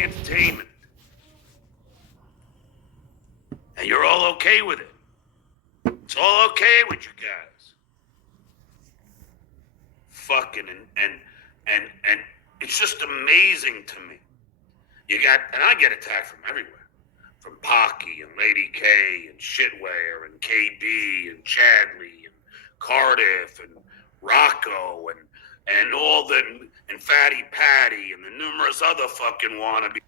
entertainment. And you're all okay with it. It's all okay with you guys. Fucking and it's just amazing to me. And I get attacked from everywhere. From Pocky and Lady K and Shitware and KB and Chadley and Cardiff and Rocco and all the and Fatty Patty and the numerous other fucking wannabes.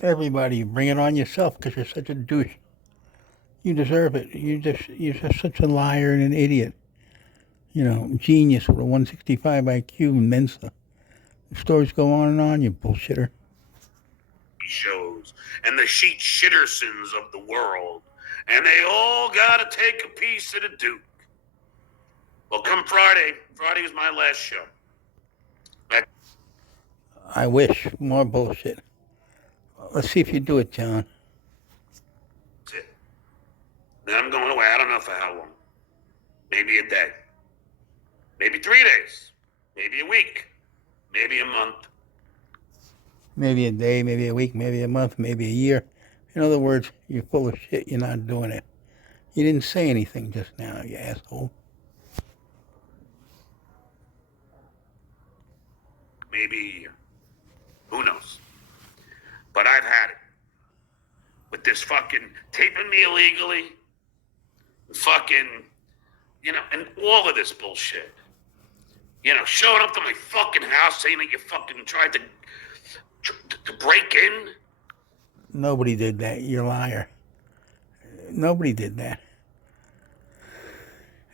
Everybody, bring it on yourself because you're such a douche. You deserve it. You're just such a liar and an idiot. You know, genius with a 165 IQ and Mensa. The stories go on, you bullshitter. Shows and the sheet shittersons of the world, and they all gotta take a piece of the Duke. Well, come Friday is my last show. I wish. More bullshit. Let's see if you do it, John. That's it. Then I'm going away. I don't know for how long. Maybe a day. Maybe 3 days. Maybe a week. Maybe a month. Maybe a day, maybe a week, maybe a month, maybe a year. In other words, you're full of shit. You're not doing it. You didn't say anything just now, you asshole. Maybe a year. Who knows? But I've had it. With this fucking taping me illegally, fucking, and all of this bullshit. Showing up to my fucking house saying that you fucking tried to break in. Nobody did that. You're a liar. Nobody did that.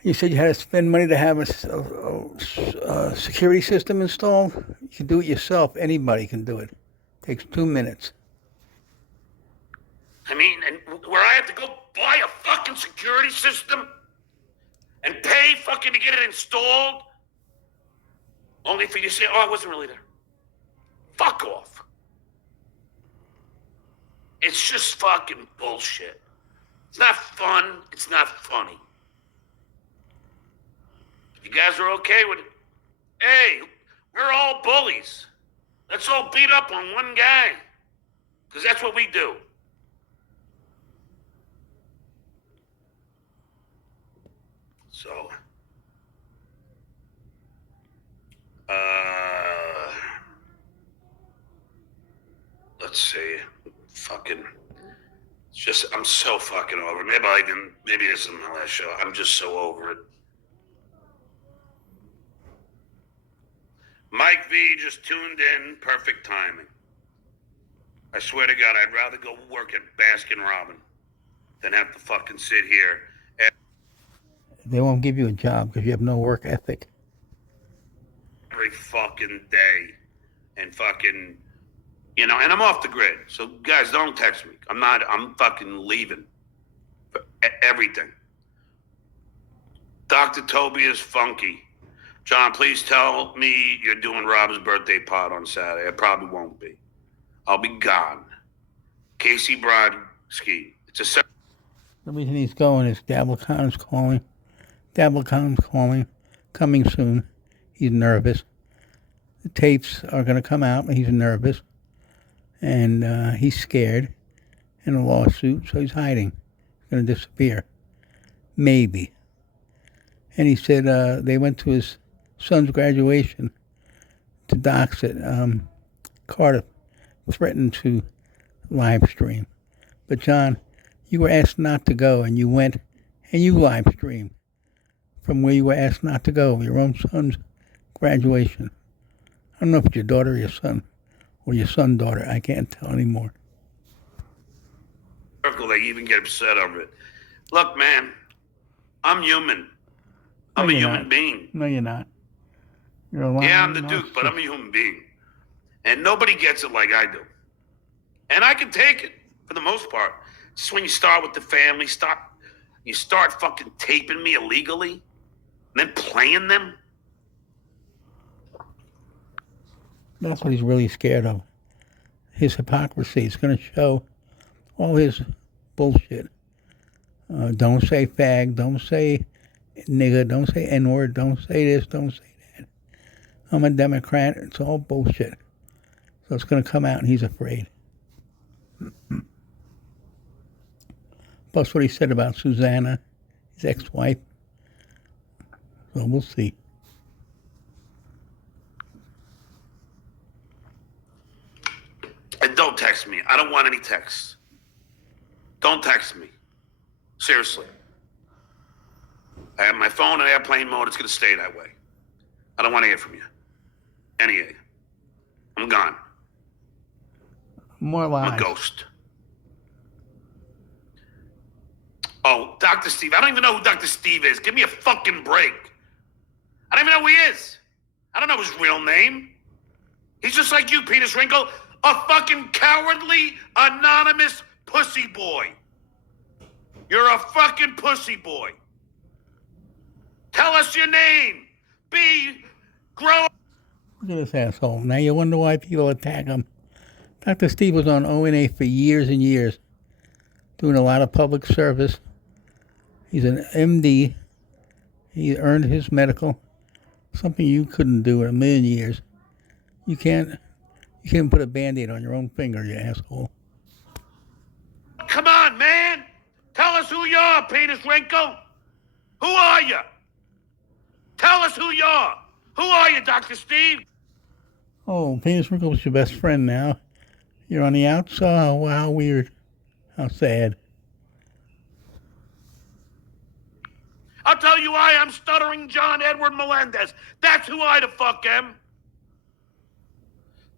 You said you had to spend money to have a security system installed. You can do it yourself. Anybody can do it. Takes 2 minutes. I mean, and where I have to go buy a fucking security system and pay fucking to get it installed, only for you to say, oh, I wasn't really there. Fuck off. It's just fucking bullshit. It's not fun. It's not funny. You guys are okay with it? Hey, we're all bullies. Let's all beat up on one guy. Because that's what we do. So, let's see. Fucking, I'm so fucking over it. Maybe this is my last show. I'm just so over it. Mike V just tuned in. Perfect timing. I swear to God, I'd rather go work at Baskin Robbins than have to fucking sit here. They won't give you a job because you have no work ethic. Every fucking day. And fucking, and I'm off the grid. So, guys, don't text me. I'm fucking leaving. For everything. Dr. Toby is funky. John, please tell me you're doing Rob's birthday pod on Saturday. I probably won't be. I'll be gone. Casey Brodsky. The reason he's going is Dabblecon's calling. Dabblecon's calling. Coming soon. He's nervous. The tapes are going to come out, and he's nervous. And he's scared. In a lawsuit, so he's hiding. He's going to disappear. Maybe. And he said they went to his son's graduation to dox it. Carter threatened to live stream. But John, you were asked not to go, and you went and you live streamed from where you were asked not to go, your own son's graduation. I don't know if it's your daughter or your son, or your son daughter. I can't tell anymore. They even get upset over it. Look, man, I'm human. I'm a human being. No, you're not. You're a liar. Yeah, I'm the Duke, but I'm a human being. And nobody gets it like I do. And I can take it for the most part. Just when you start with the family, you start fucking taping me illegally, and then playing them. That's what he's really scared of. His hypocrisy is going to show all his bullshit. Don't say fag, don't say nigga, don't say N-word, don't say this, don't say that. I'm a Democrat. It's all bullshit. So it's going to come out and he's afraid. Plus what he said about Susanna, his ex-wife. So we'll see. And don't text me. I don't want any texts. Don't text me. Seriously. I have my phone in airplane mode. It's going to stay that way. I don't want to hear from you. Any of you. I'm gone. More lies. I'm a ghost. Oh, Dr. Steve. I don't even know who Dr. Steve is. Give me a fucking break. I don't even know who he is. I don't know his real name. He's just like you, Penis Wrinkle. A fucking cowardly, anonymous pussy boy. You're a fucking pussy boy. Tell us your name. Grow up. Look at this asshole. Now you wonder why people attack him. Dr. Steve was on O&A for years and years, doing a lot of public service. He's an MD. He earned his medical, something you couldn't do in a million years. You can't put a Band-Aid on your own finger, you asshole. Come on, man. Tell us who you are, Penis Wrinkle. Who are you? Tell us who you are. Who are you, Dr. Steve? Oh, Penis Wrinkle's your best friend now. You're on the outside. Oh, how weird. How sad. I'll tell you why I'm stuttering John Edward Melendez. That's who I the fuck am.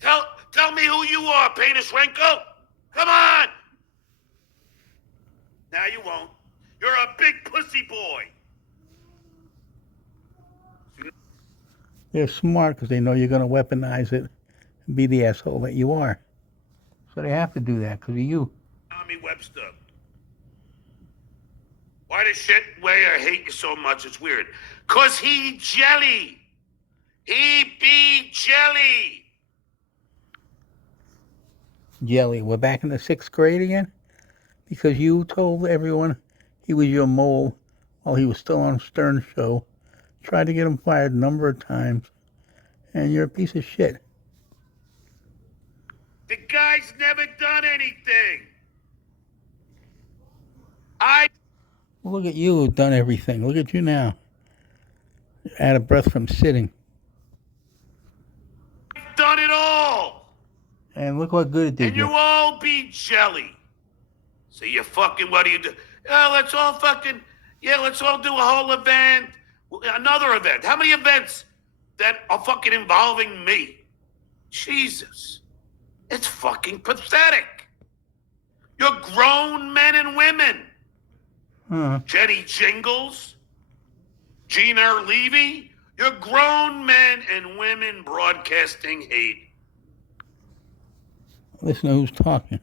Tell me who you are, Penis Wrinkle. Come on. Now you won't. You're a big pussy boy. They're smart because they know you're going to weaponize it and be the asshole that you are. So they have to do that because of you. Tommy Webster. Why does shit Wayer hate you so much? It's weird. Because he jelly. He be jelly. Jelly, we're back in the 6th grade again? Because you told everyone he was your mole while he was still on Stern's show. Tried to get him fired a number of times. And you're a piece of shit. The guy's never done anything. Well, look at you who've done everything. Look at you now. You're out of breath from sitting. I've done it all. And look what good it did And you all be jelly. So you fucking, what do you do? Let's all do a whole event. Another event. How many events that are fucking involving me? Jesus. It's fucking pathetic. You're grown men and women. Jenny Jingles, Gina Levy, you're grown men and women broadcasting hate. Listen to who's talking.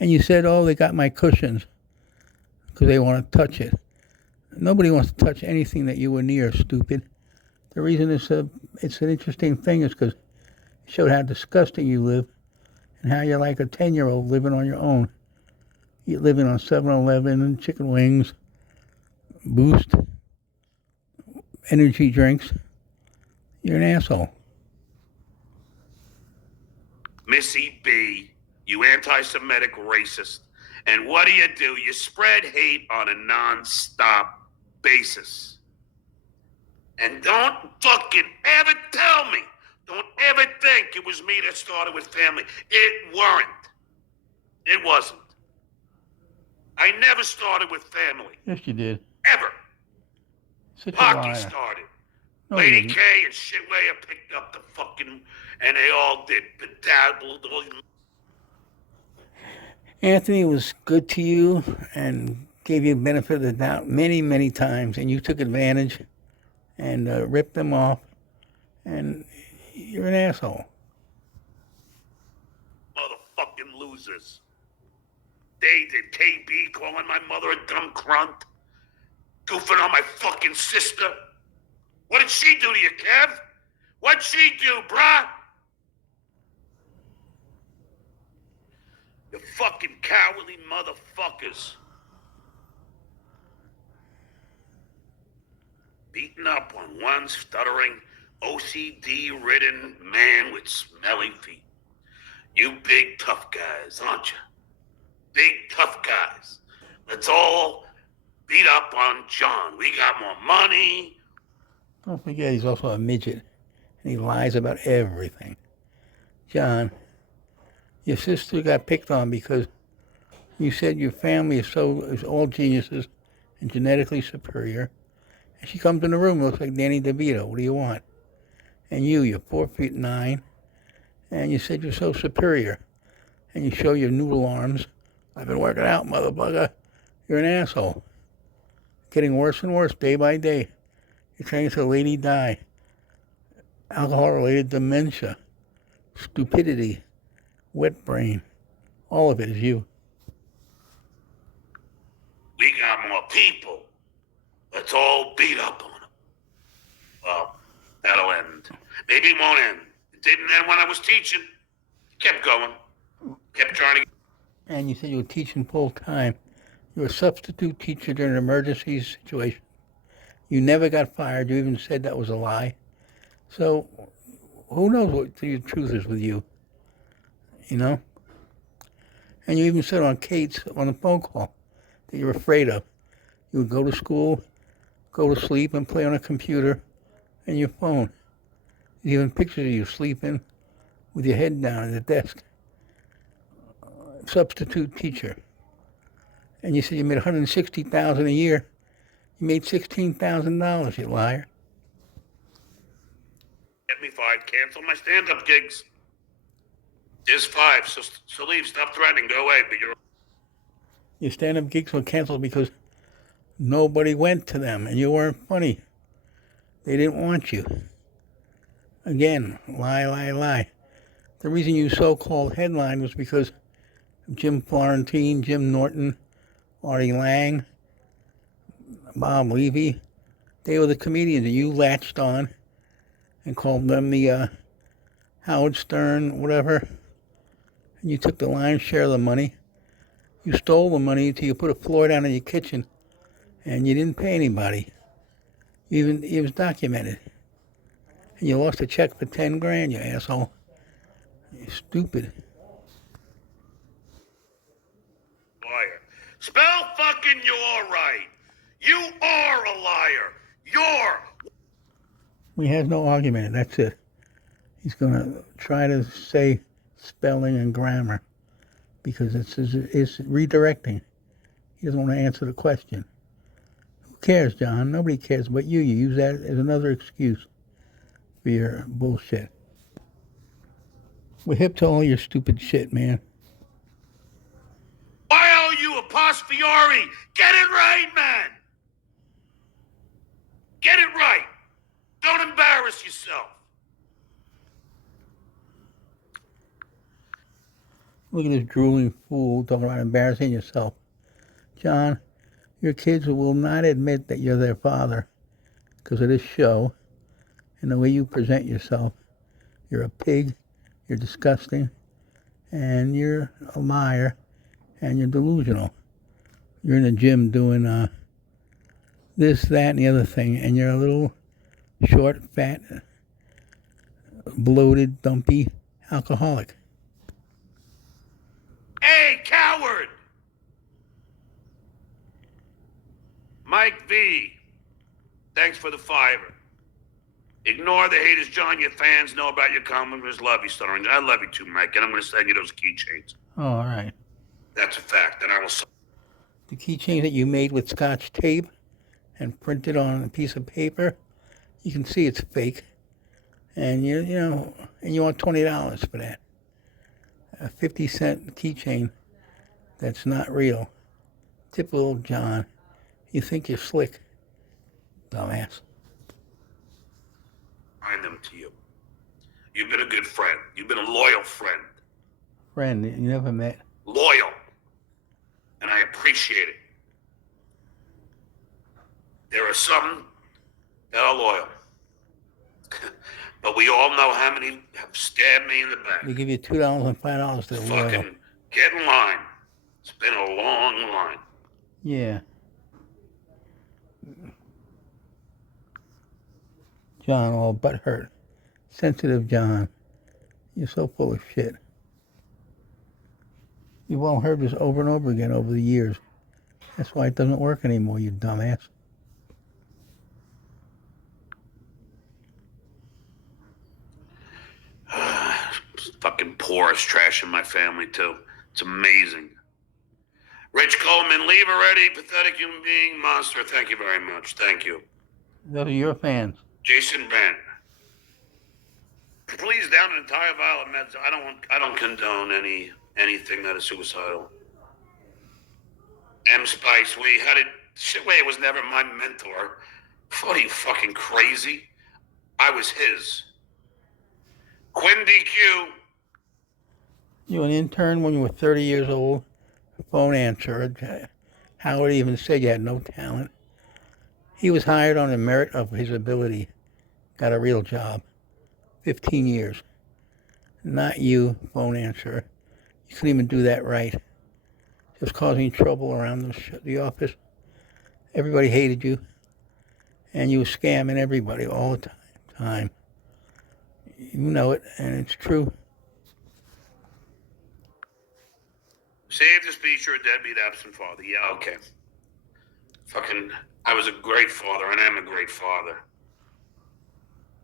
And you said, oh, they got my cushions because they want to touch it. Nobody wants to touch anything that you were near, stupid. The reason it's an interesting thing is because it showed how disgusting you live and how you're like a 10-year-old living on your own. You're living on 7-Eleven and chicken wings, Boost, energy drinks. You're an asshole. Missy B, you anti-Semitic racist. And what do? You spread hate on a non-stop basis. And don't fucking ever tell me, don't ever think it was me that started with family. It weren't. It wasn't. I never started with family. Yes, you did. Ever. Such a Pocky liar. started. No, Lady you didn't. K and Shitwayer picked up the fucking, and they all did. Bedazzled. Anthony was good to you and gave you the benefit of the doubt many, many times, and you took advantage and ripped them off, and you're an asshole. Motherfucking losers. They did. KB calling my mother a dumb crunt. Goofing on my fucking sister. What did she do to you, Kev? What'd she do, brah? You fucking cowardly motherfuckers. Beaten up on one stuttering, OCD-ridden man with smelly feet. You big tough guys, aren't you? big tough guys. Let's all beat up on John. We got more money. Don't forget he's also a midget, and he lies about everything. John, your sister got picked on because you said your family is all geniuses and genetically superior. And she comes in the room, looks like Danny DeVito. What do you want? And you're 4'9", and you said you're so superior. And you show your noodle arms. I've been working out, motherfucker. You're an asshole. Getting worse and worse day by day. You're trying to lady die. Alcohol-related dementia, stupidity, wet brain. All of it is you. We got more people. Let's all beat up on them. Well, that'll end. Maybe it won't end. It didn't end when I was teaching. Kept going. Kept trying to. And you said you were teaching full time. You were a substitute teacher during an emergency situation. You never got fired. You even said that was a lie. So who knows what the truth is with you, you know? And you even said on Kate's, on the phone call, that you're afraid of. You would go to school, go to sleep, and play on a computer and your phone. There's even pictures of you sleeping with your head down at the desk. Substitute teacher. And you said you made $160,000 a year. You made $16,000, you liar. Get me fired. Cancel my stand-up gigs. There's 5, so leave. Stop threatening. Go away. But you're. Your stand-up gigs were canceled because nobody went to them and you weren't funny. They didn't want you. Again, lie, lie, lie. The reason you so-called headline was because of Jim Florentine, Jim Norton, Artie Lang, Bob Levy. They were the comedians that you latched on and called them the Howard Stern, whatever. And you took the lion's share of the money. You stole the money until you put a floor down in your kitchen and you didn't pay anybody. It was documented. And you lost a check for $10,000, you asshole. You're stupid. Liar. Spell fucking you're right. You are a liar. You're. We have no argument. That's it. He's going to try to say spelling and grammar because it's redirecting. He doesn't want to answer the question. Who cares, John? Nobody cares but you. You use that as another excuse for your bullshit. We're hip to all your stupid shit, man. Y-O-U apostrophe. Get it right, man. Get it right. Don't embarrass yourself. Look at this drooling fool talking about embarrassing yourself. John, your kids will not admit that you're their father because of this show and the way you present yourself. You're a pig, you're disgusting, and you're a liar, and you're delusional. You're in the gym doing this, that, and the other thing, and you're a little short, fat, bloated, dumpy alcoholic. Hey, coward! Mike V. Thanks for the $5. Ignore the haters, John. Your fans know about your compliments. Love you, stuttering. I love you too, Mike, and I'm going to send you those keychains. Oh, all right. That's a fact, and I will. The keychains that you made with Scotch tape and printed on a piece of paper, you can see it's fake. And and you want $20 for that. A 50-cent keychain that's not real. Typical John. You think you're slick, dumbass. Find them to you. You've been a good friend. You've been a loyal friend. Friend you never met. Loyal. And I appreciate it. There are some that are loyal. But we all know how many have stabbed me in the back. They give you $2 and $5 to loyal. Fucking get in line. It's been a long line. Yeah. John, all butthurt. Sensitive John. You're so full of shit. You've all heard this over and over again over the years. That's why it doesn't work anymore, you dumbass. Fucking poorest trash in my family, too. It's amazing. Rich Coleman, leave already. Pathetic human being, monster. Thank you very much. Thank you. Those are your fans. Jason Brent. Please down an entire vial of meds. I don't condone anything that is suicidal. M Spice, Shitway was never my mentor. What are you, fucking crazy? I was his. Quinn DQ. You were an intern when you were 30 years old. Phone answered. Howard even said you had no talent. He was hired on the merit of his ability. Got a real job. 15 years. Not you, phone answerer. You couldn't even do that right. Just causing trouble around the office. Everybody hated you. And you were scamming everybody all the time. You know it, and it's true. Save the speech, you're a deadbeat absent father. Yeah, okay. I was a great father, and I'm a great father.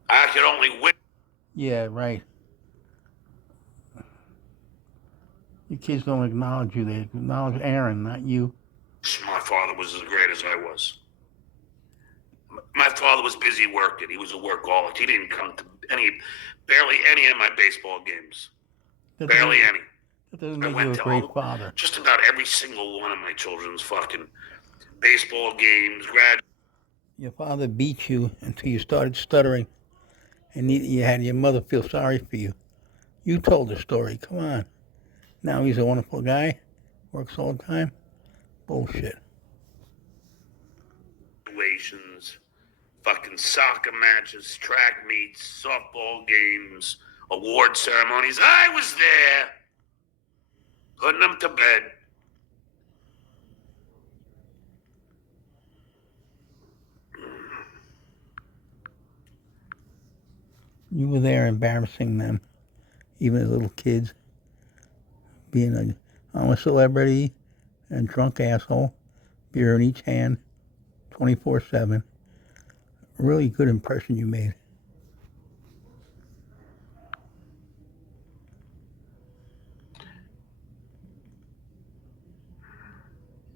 I could only win. Yeah, right. Your kids don't acknowledge you. They acknowledge Aaron, not you. My father was as great as I was. My father was busy working. He was a workaholic. He didn't come to barely any of my baseball games. Barely any. That doesn't make you a great father. Just about every single one of my children's fucking baseball games. Your father beat you until you started stuttering, and you had your mother feel sorry for you. You told the story. Come on. Now he's a wonderful guy. Works all the time. Bullshit. Graduations, fucking soccer matches, track meets, softball games, award ceremonies. I was there, putting them to bed. You were there embarrassing them, even as little kids. I'm a celebrity and drunk asshole, beer in each hand, 24/7. Really good impression you made.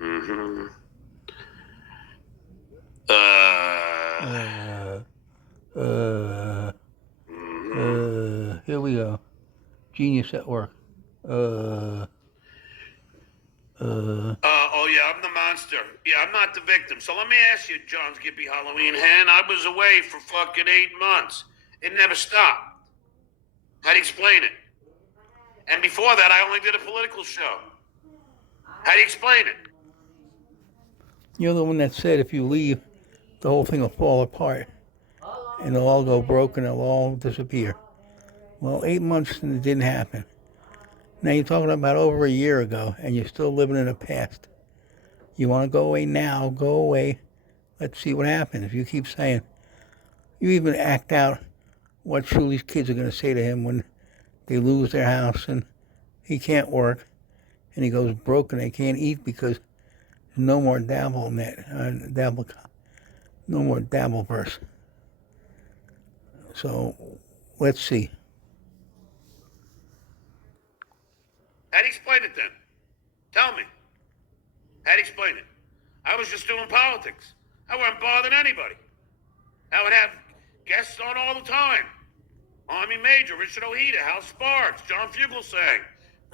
Mm-hmm. Here we go. Genius at work. Oh yeah, I'm the monster. Yeah, I'm not the victim. So let me ask you, John's Gippy Halloween hen. I was away for fucking 8 months. It never stopped. How do you explain it? And before that, I only did a political show. How do you explain it? You're the one that said if you leave, the whole thing will fall apart. And it'll all go broke and it'll all disappear. Well, 8 months and it didn't happen. Now you're talking about over a year ago and you're still living in the past. You want to go away now, go away. Let's see what happens. If you keep saying, you even act out what Shuli's kids are going to say to him when they lose their house and he can't work and he goes broke and they can't eat because there's no more no more Dabbleverse. So let's see. How do you explain it then? Tell me. How do you explain it? I was just doing politics. I wasn't bothering anybody. I would have guests on all the time. Army Major, Richard Ojeda, Hal Sparks, John Fugelsang,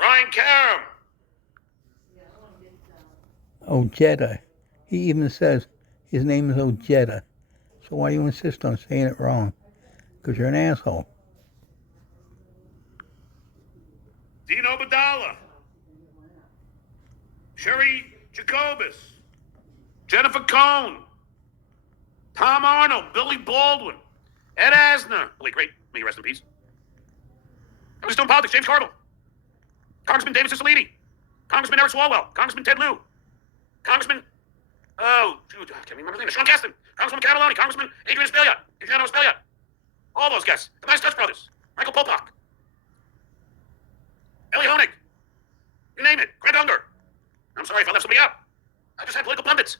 Ryan Karam. Ojeda. He even says his name is Ojeda. So why do you insist on saying it wrong? Because you're an asshole. Dino Badala. Sherry Jacobus. Jennifer Cohn. Tom Arnold. Billy Baldwin. Ed Asner. Holy great. May he rest in peace. I was doing politics. James Carville. Congressman David Cicilline. Congressman Eric Swalwell. Congressman Ted Lieu. Congressman, I can't remember the name. Sean Caston. Congressman Cataloni. Congressman Adrian Espaillat. All those guys. The Nice Dutch Brothers. Michael Popak. Ellie Honig. You name it. Greg Unger. I'm sorry if I left somebody out. I just had political pundits,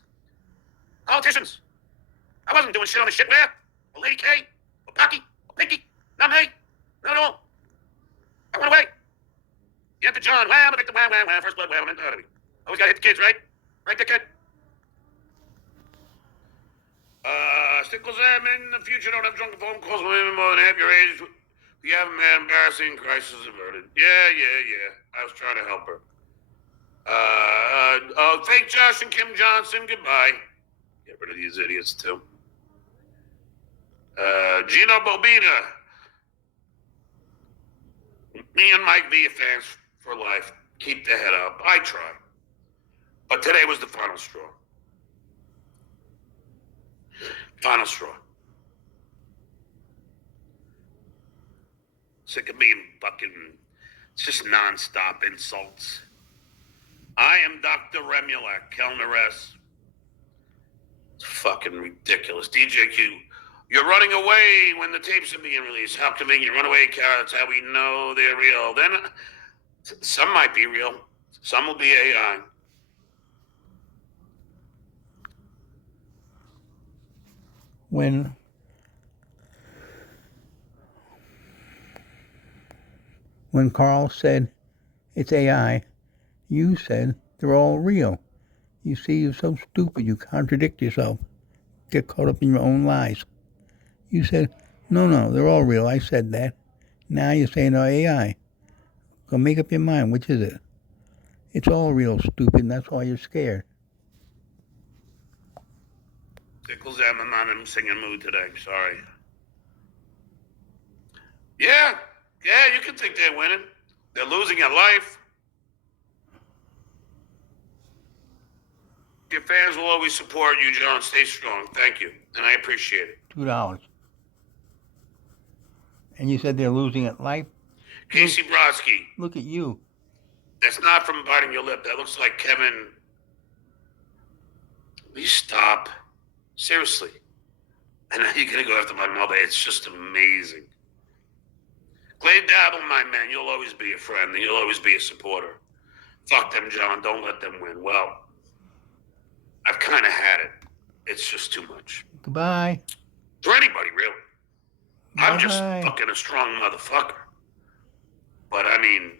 politicians. I wasn't doing shit on the shitware, or Lady K, or Pocky, or Pinky. Not me. Not at all. I went away. You enter John. Wham, I'm a victim. Wham, wham, wham. First blood. Wham, always gotta hit the kids, right? Right, dickhead? Stickles, in the future, don't have drunken phone calls with women more than half your age. We haven't had embarrassing crisis averted. Yeah. I was trying to help her. Fake Josh and Kim Johnson, goodbye. Get rid of these idiots, too. Gino Bobina. Me and Mike V fans for life. Keep the head up. I try. But today was the final straw. Final straw. Sick of being fucking, it's just nonstop insults. I am Dr. Remulak, Kellner S. It's fucking ridiculous. DJQ, you're running away when the tapes are being released. How convenient. Runaway carrots, how we know they're real. Then some might be real. Some will be AI. When Carl said it's AI, you said they're all real. You see, you're so stupid, you contradict yourself. Get caught up in your own lies. You said, no, they're all real. I said that. Now you're saying they're AI. Go make up your mind. Which is it? It's all real, stupid, and that's why you're scared. Tickles, I'm not in a singing mood today. Sorry. Yeah, you can think they're winning. They're losing at life. Your fans will always support you, John. Stay strong. Thank you. And I appreciate it. $2. And you said they're losing at life? Casey Brodsky. Look at you. That's not from biting your lip. That looks like Kevin. Please stop. Seriously. And now you're going to go after my mother. It's just amazing. Clay Dabble, my man, you'll always be a friend and you'll always be a supporter. Fuck them, John. Don't let them win. Well, I've kind of had it. It's just too much. Goodbye. For anybody, really. Bye. I'm just fucking a strong motherfucker. But I mean,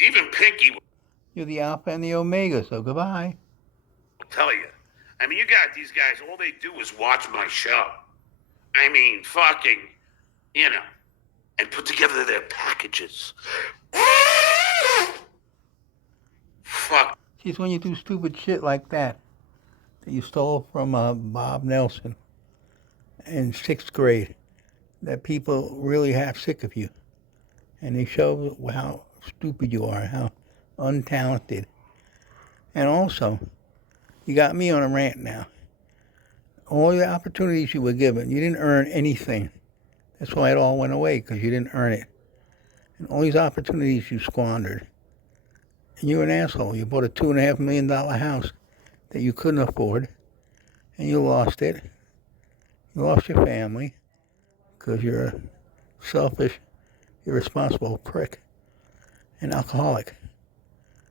even Pinky You're the Alpha and the Omega, so goodbye. will tell you. I mean, you got these guys, all they do is watch my show. I mean, fucking, and put together their packages. Fuck. It's when you do stupid shit like that you stole from Bob Nelson in 6th grade that people really have sick of you. And they show how stupid you are, how untalented. And also, you got me on a rant now. All the opportunities you were given, you didn't earn anything. That's why it all went away, because you didn't earn it. And all these opportunities you squandered. And you're an asshole. You bought a $2.5 million house that you couldn't afford, and you lost it. You lost your family, because you're a selfish, irresponsible prick, an alcoholic.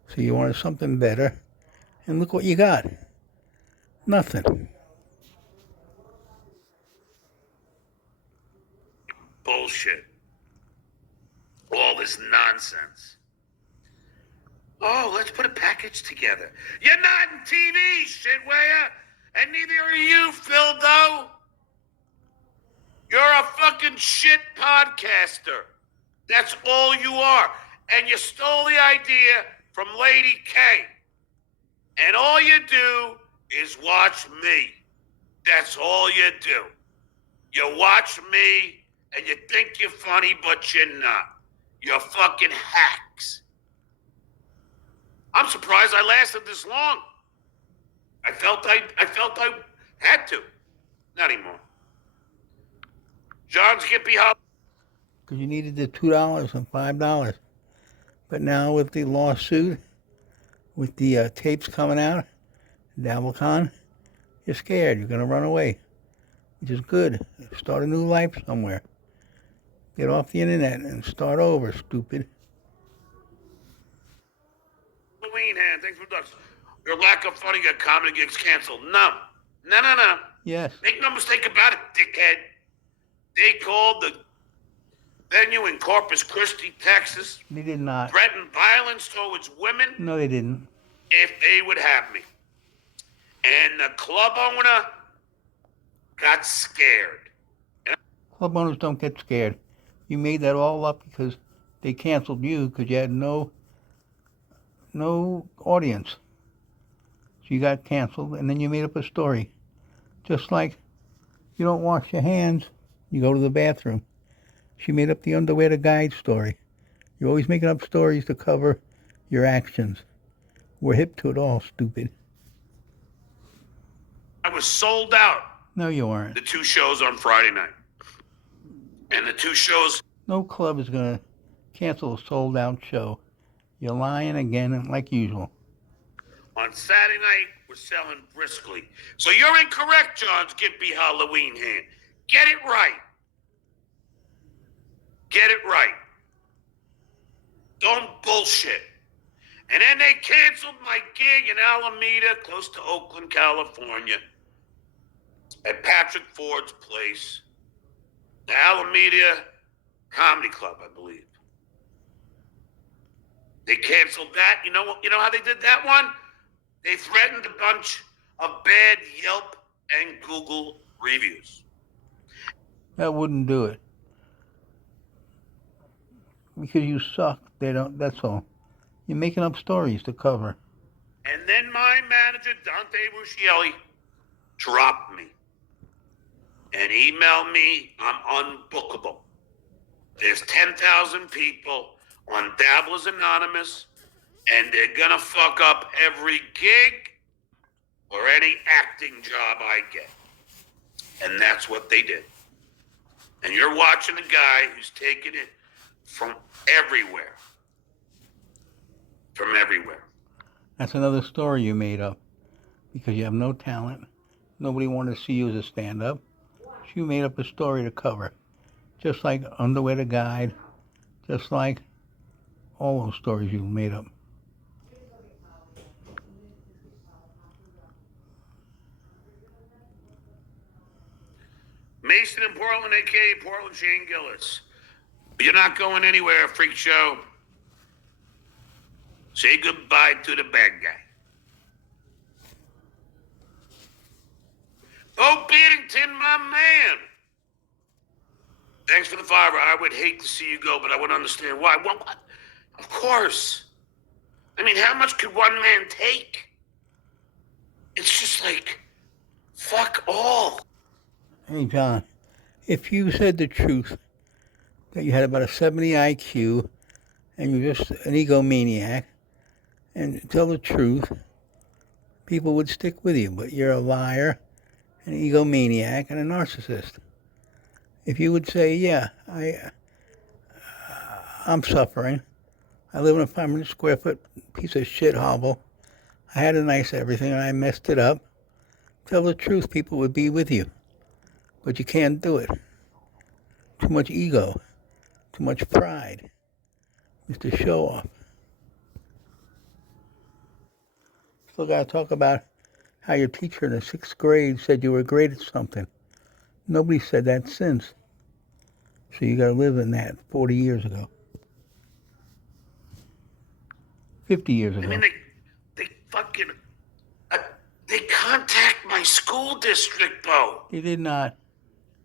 So you wanted something better, and look what you got. Nothing. Bullshit. All this nonsense. Oh, let's put a package together. You're not in TV, shitware, and neither are you, Phil Doe. You're a fucking shit podcaster. That's all you are. And you stole the idea from Lady K. And all you do is watch me. That's all you do. You watch me and you think you're funny, but you're not. You're fucking hacks. I'm surprised I lasted this long. I felt I had to. Not anymore. John Skippy Hub. Because you needed the $2 and $5. But now with the lawsuit, with the tapes coming out, DabbleCon, you're scared. You're going to run away, which is good. Start a new life somewhere. Get off the internet and start over, stupid. Halloween, hand. Thanks for the ducks. Your lack of funding got comedy gigs canceled. No. No. Yes. Make no mistake about it, dickhead. They called the venue in Corpus Christi, Texas, They did not. threatened violence towards women No, they didn't. if they would have me. And the club owner got scared. Club owners don't get scared. You made that all up because they canceled you because you had no audience. So you got canceled, and then you made up a story. Just like you don't wash your hands, you go to the bathroom. She made up the underwear to guide story. You're always making up stories to cover your actions. We're hip to it all, stupid. I was sold out. No, you aren't. The 2 shows on Friday night. And the 2 shows. No club is going to cancel a sold-out show. You're lying again, like usual. On Saturday night, we're selling briskly. So you're incorrect, John's Gimpy Halloween hand. Get it right. Get it right. Don't bullshit. And then they canceled my gig in Alameda, close to Oakland, California, at Patrick Ford's place, the Alameda Comedy Club, I believe. They canceled that. You know how they did that one? They threatened a bunch of bad Yelp and Google reviews. That wouldn't do it. Because you suck. They don't. That's all. You're making up stories to cover. And then my manager, Dante Ruscielli, dropped me and emailed me I'm unbookable. There's 10,000 people on Dabblers Anonymous, and they're gonna fuck up every gig or any acting job I get. And that's what they did. And you're watching a guy who's taking it from everywhere. From everywhere. That's another story you made up. Because you have no talent. Nobody wanted to see you as a stand-up. So you made up a story to cover. Just like Underwear to Guide. Just like all those stories you made up. Mason in Portland, a.k.a. Portland Shane Gillis. You're not going anywhere, freak show. Say goodbye to the bad guy. Bo Beddington, my man. Thanks for the $5. I would hate to see you go, but I would understand why. Well, of course. I mean, how much could one man take? It's just like, fuck all. Hey, John. If you said the truth, that you had about a 70 IQ, and you're just an egomaniac, and tell the truth, people would stick with you. But you're a liar, an egomaniac, and a narcissist. If you would say, yeah, I'm suffering. I live in a 500 square foot piece of shit hovel. I had a nice everything, and I messed it up. Tell the truth, people would be with you. But you can't do it. Too much ego. Too much pride. Mr. Show Off. Still got to talk about how your teacher in the 6th grade said you were great at something. Nobody said that since. So you got to live in that 40 years ago. 50 years ago. I mean, they fucking, they contact my school district, Bo. They did not.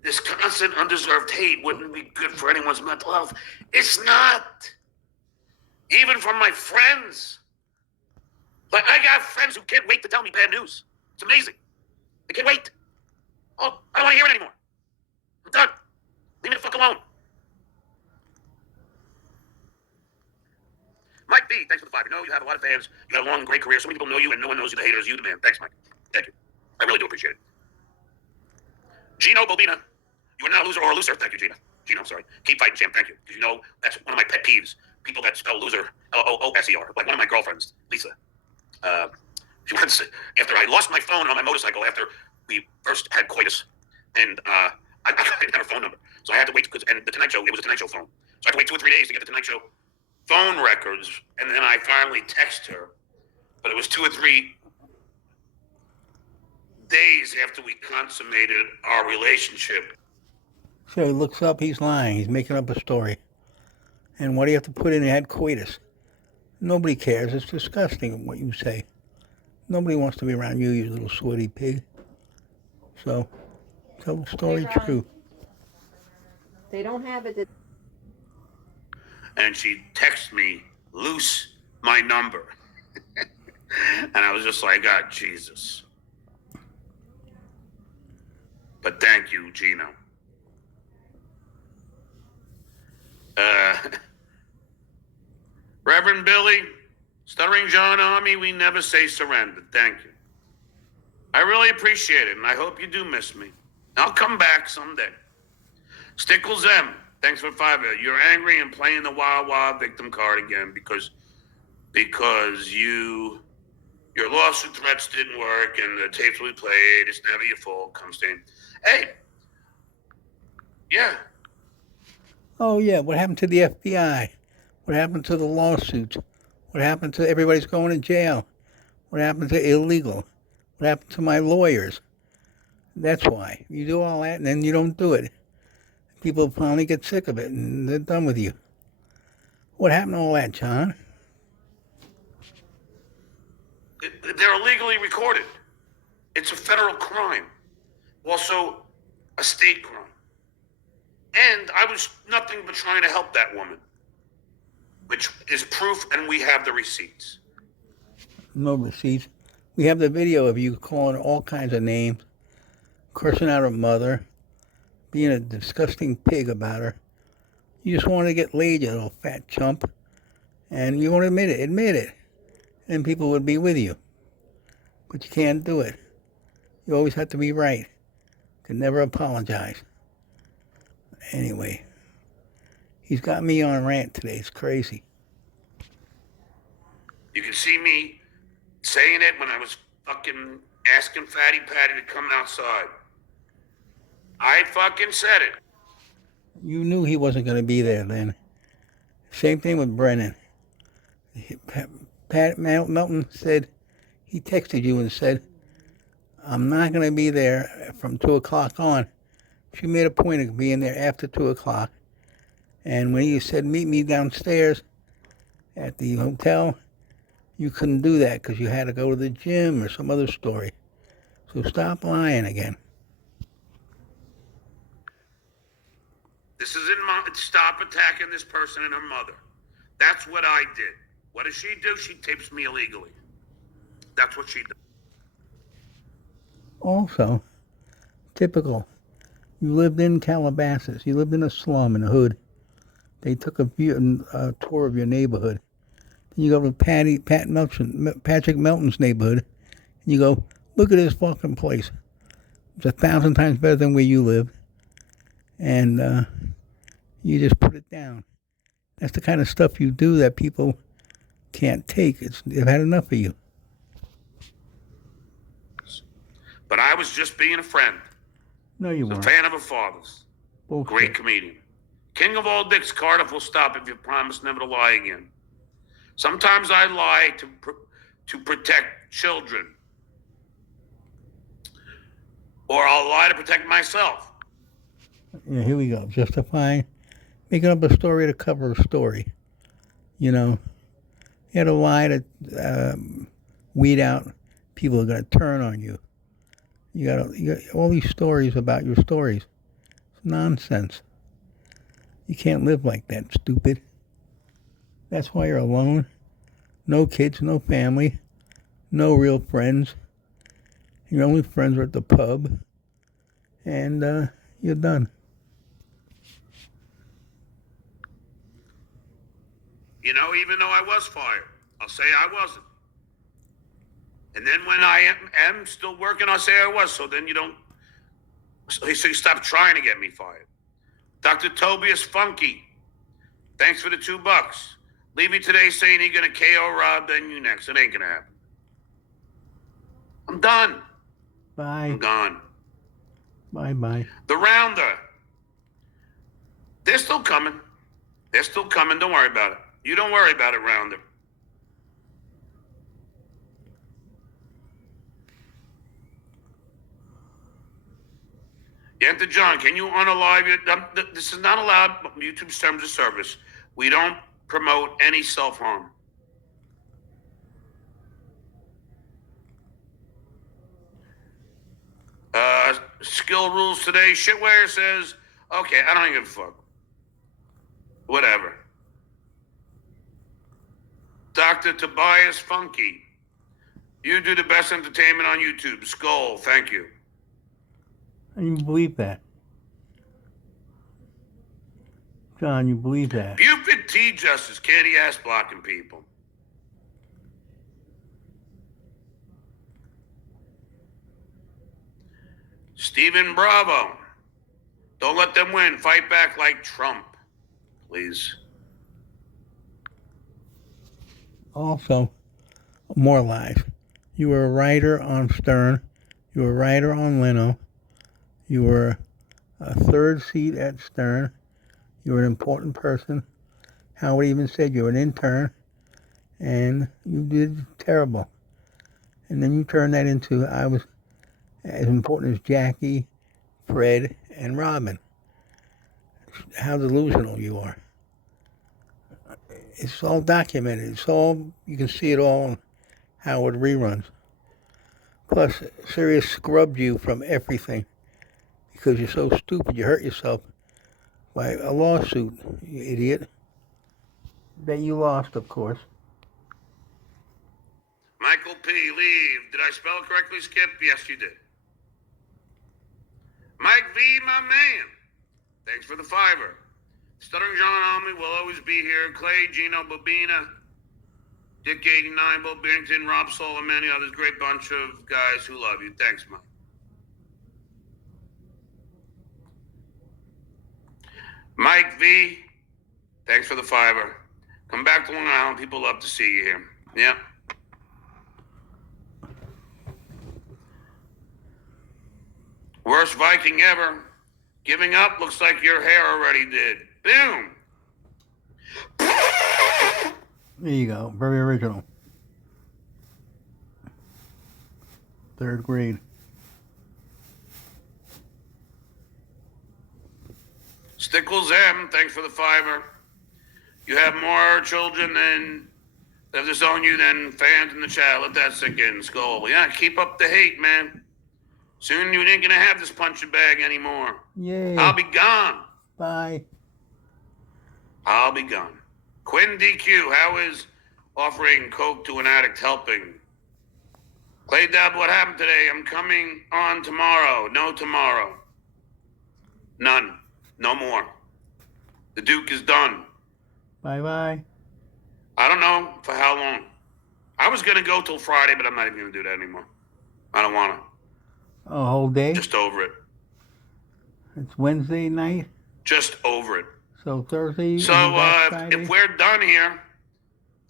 This constant undeserved hate wouldn't be good for anyone's mental health. It's not. Even from my friends. Like, I got friends who can't wait to tell me bad news. It's amazing. They can't wait. Oh, I don't want to hear it anymore. I'm done. Leave me the fuck alone. Mike B, thanks for the $5. You know, you have a lot of fans. You got a long and great career. So many people know you, and no one knows you. The haters, you the man. Thanks, Mike. Thank you. I really do appreciate it. Gino Bobina, you are not a loser or a loser. Thank you, Gino, sorry. Keep fighting, champ. Thank you. Because you know that's one of my pet peeves. People that spell loser, L-O-O-S-E-R. Like one of my girlfriends, Lisa. She once, after I lost my phone on my motorcycle, after we first had coitus, and I didn't have her phone number. So I had to wait, and the Tonight Show, it was a Tonight Show phone. So I had to wait 2 or 3 days to get the Tonight Show phone records, and then I finally text her, but it was 2 or 3 days after we consummated our relationship. So he looks up, he's lying, he's making up a story. And what do you have to put in? He had coitus. Nobody cares. It's disgusting what you say. Nobody wants to be around you, you little sweaty pig. So, tell the story true. They don't have it. And she texted me, "Loose my number." And I was just like, God, Jesus. But thank you, Gino. Reverend Billy, Stuttering John Army, we never say surrender. Thank you. I really appreciate it, and I hope you do miss me. I'll come back someday. Stickles M, thanks for $5. You're angry and playing the wild, wild victim card again because your lawsuit threats didn't work and the tapes we played, it's never your fault, come stand. Hey, yeah. Oh, yeah, what happened to the FBI? What happened to the lawsuits? What happened to everybody's going to jail? What happened to illegal? What happened to my lawyers? That's why. You do all that and then you don't do it. People finally get sick of it and they're done with you. What happened to all that, John? They're illegally recorded. It's a federal crime. Also, a state crime. And I was nothing but trying to help that woman, which is proof, and we have the receipts. No receipts. We have the video of you calling all kinds of names, cursing out her mother, being a disgusting pig about her. You just want to get laid, you little fat chump. And you won't admit it. Admit it. And people would be with you. But you can't do it. You always have to be right. Can never apologize. Anyway, he's got me on rant today. It's crazy. You can see me saying it when I was fucking asking Fatty Patty to come outside. I fucking said it. You knew he wasn't going to be there then. Same thing with Brennan. Pat Melton said, he texted you and said, I'm not going to be there from 2 o'clock on. She made a point of being there after 2 o'clock. And when you said, meet me downstairs at the hotel, you couldn't do that because you had to go to the gym or some other story. So stop lying again. This isn't stop attacking this person and her mother. That's what I did. What does she do? She tapes me illegally. That's what she does. Also, typical. You lived in Calabasas. You lived in a slum in a hood. They took a tour of your neighborhood. Then you go to Patrick Melton's neighborhood, and you go, look at this fucking place. It's 1,000 times better than where you live. And you just put it down. That's the kind of stuff you do that people can't take. They've had enough of you. But I was just being a friend. No, you weren't. A fan of her father's. Bullshit. Great comedian. King of all dicks, Cardiff will stop if you promise never to lie again. Sometimes I lie to protect children. Or I'll lie to protect myself. Yeah, here we go. Justifying, making up a story to cover a story. You know, you had to lie to weed out people who are going to turn on you. You got all these stories about your stories. It's nonsense. You can't live like that, stupid. That's why you're alone. No kids, no family, no real friends. Your only friends are at the pub. And you're done. You know, even though I was fired, I'll say I wasn't. And then when I am still working, I'll say I was. So then you don't. So you stop trying to get me fired. Dr. Tobias Funky, thanks for the $2. Levy today saying he's gonna KO Rob, then you next. It ain't gonna happen. I'm done. Bye. I'm gone. Bye. The Rounder. They're still coming. They're still coming. Don't worry about it. You don't worry about it, Rounder. Enter John, can you unalive it? This is not allowed. YouTube's terms of service. We don't promote any self-harm. Skill rules today. Shitware says, okay, I don't give a fuck. Whatever. Dr. Tobias Funky. You do the best entertainment on YouTube. Skull, thank you. And you believe that? John, you believe that? Buford T. Justice, candy ass blocking people. Stephen Bravo. Don't let them win. Fight back like Trump, please. Also, more live. You were a writer on Stern. You were a writer on Leno. You were a third seat at Stern. You were an important person. Howard even said you were an intern. And you did terrible. And then you turned that into, I was as important as Jackie, Fred, and Robin. How delusional you are. It's all documented. It's all, you can see it all on Howard reruns. Plus, Sirius scrubbed you from everything because you're so stupid. You hurt yourself by a lawsuit, you idiot. That you lost, of course. Michael P. Leave. Did I spell it correctly, Skip? Yes, you did. Mike V. My man. Thanks for the $5. Stuttering John Almy will always be here. Clay, Gino, Bobina, Dick 89, Bo Barrington, Rob Soul, and many others. Great bunch of guys who love you. Thanks, Mike. Mike V. Thanks for the $5. Come back to Long Island. People love to see you here. Yeah. Worst Viking ever. Giving up looks like your hair already did. Boom. There you go. Very original. 3rd grade. Stickles M, thanks for the $5. You have more children that disown you than fans in the chat. Let that sink in, Skull. Yeah, keep up the hate, man. Soon you ain't gonna have this punching bag anymore. Yay. I'll be gone. Bye. I'll be gone. Quinn DQ, how is offering coke to an addict helping? Clay Dab, what happened today? I'm coming on tomorrow. No tomorrow. None. No more. The Duke is done. Bye-bye. I don't know for how long. I was going to go till Friday, but I'm not even going to do that anymore. I don't want to. A whole day? Just over it. It's Wednesday night? Just over it. So Thursday? So if we're done here,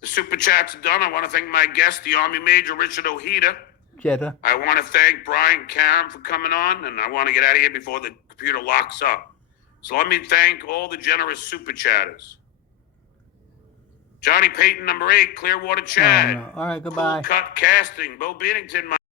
the Super Chat's done. I want to thank my guest, the Army Major, Richard Ojeda. Jetta. I want to thank Brian Karam for coming on, and I want to get out of here before the computer locks up. So let me thank all the generous Super Chatters. Johnny Payton, number 8, Clearwater Chad. Oh, no. All right, goodbye. Cool Cut Casting, Bo Beannington,